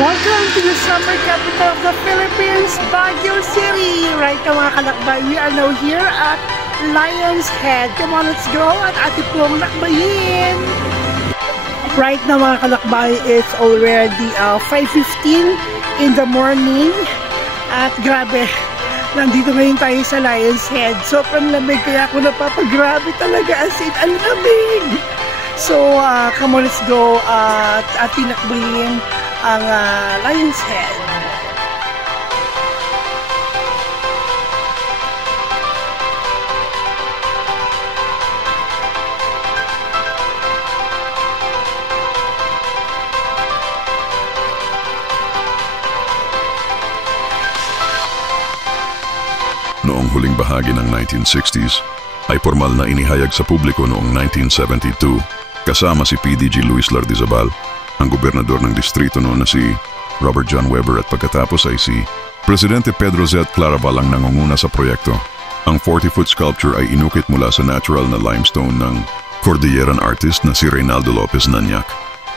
Welcome to the summer capital of the Philippines, Baguio City. Right now mga kalakbay, we are now here at Lion's Head. Come on, let's go at ating pong lakbayin. Right now mga kalakbay, it's already 5:15 in the morning. At grabe, nandito ngayon tayo sa Lion's Head. Sobrang lamig, kaya ako napapagrabe talaga, as in, ang lamig. So, come on, let's go at ating lakbayin ang Lion's Head. Noong huling bahagi ng 1960s, ay formal na inihayag sa publiko noong 1972 kasama si PDG Luis Lardizabal, ang gobernador ng distrito noon na si Robert John Weber, at pagkatapos ay si Presidente Pedro Z. Claraval ang nangunguna sa proyekto. Ang 40-foot sculpture ay inukit mula sa natural na limestone ng Cordilleran artist na si Reynaldo Lopez Nanyac.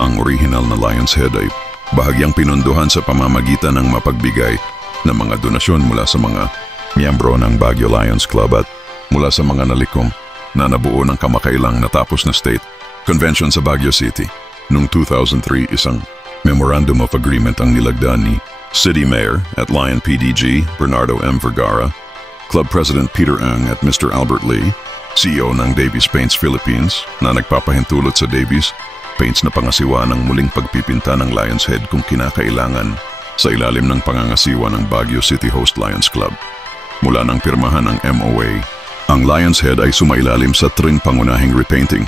Ang original na Lion's Head ay bahagyang pinondohan sa pamamagitan ng mapagbigay ng mga donasyon mula sa mga miyembro ng Baguio Lions Club at mula sa mga nalikom na nabuo ng kamakailang natapos na State Convention sa Baguio City. Noong 2003, isang Memorandum of Agreement ang nilagdaan ni City Mayor at Lion PDG Bernardo M. Vergara, Club President Peter Ang at Mr. Albert Lee, CEO ng Davies Paints Philippines, na nagpapahintulot sa Davies Paints na pangasiwa ng muling pagpipinta ng Lion's Head kung kinakailangan sa ilalim ng pangangasiwa ng Baguio City Host Lions Club. Mula nang pirmahan ang MOA, ang Lion's Head ay sumailalim sa 3 pangunahing repainting.